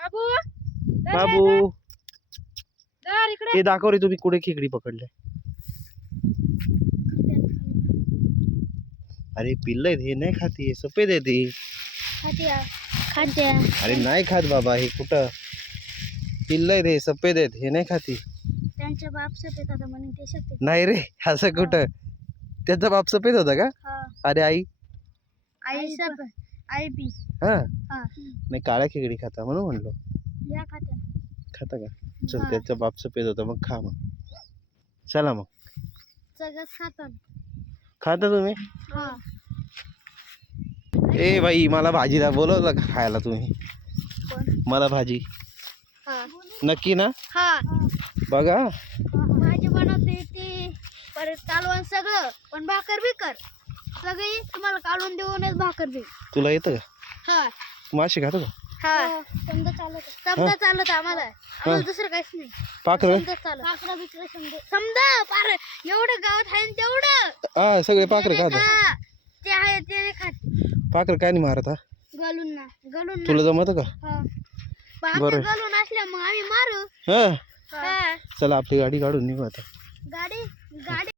बाबू हे दाखव रे, तुम्ही कुठे खेकडी पकडले? अरे पिल्ल हे नाही खाती, सफेद आहे ते. अरे नाही खात बाबा, हे कुठं पिल्ल आहे ते, सफेद आहेत, हे नाही खाती. त्यांचा बाप सफेद होता म्हणून ते सफेद. नाही रे, असं कुठं? त्याचा बाप सफेद होता का? अरे आई सफेद आई बी. हा नाही, काळ्या खेकडी खाता म्हणून म्हणलो. या खात्या खाता का? चल, त्याचा बाप सफेद होता, मग खा. मग चला, मग सगळं खातात. खाता तुम्ही? ए बाई, मला भाजी दा बोलवलं का खायला तुम्ही? मला भाजी नक्की ना? बघा भाजी बनवते ती, परत कालवण सगळं, पण भाकर बिकर सगळी तुम्हाला काढून देऊनच भाकर दे. तुला येतं का? माशी खातो का? समजा चालत आम्हाला दुसरं काहीच नाही. पाखरं पाखरा बिकर समजा पार एवढं गावात आहे तेवढं. हा, सगळे पाखरं खाता. ते आहे ते नाही खात. पाखरं काय नाही मारत? गलून तुला जमत का? बरं, गलून असल्या मग आम्ही मारू. हा, चला आपली गाडी काढून निघू आता. गाडी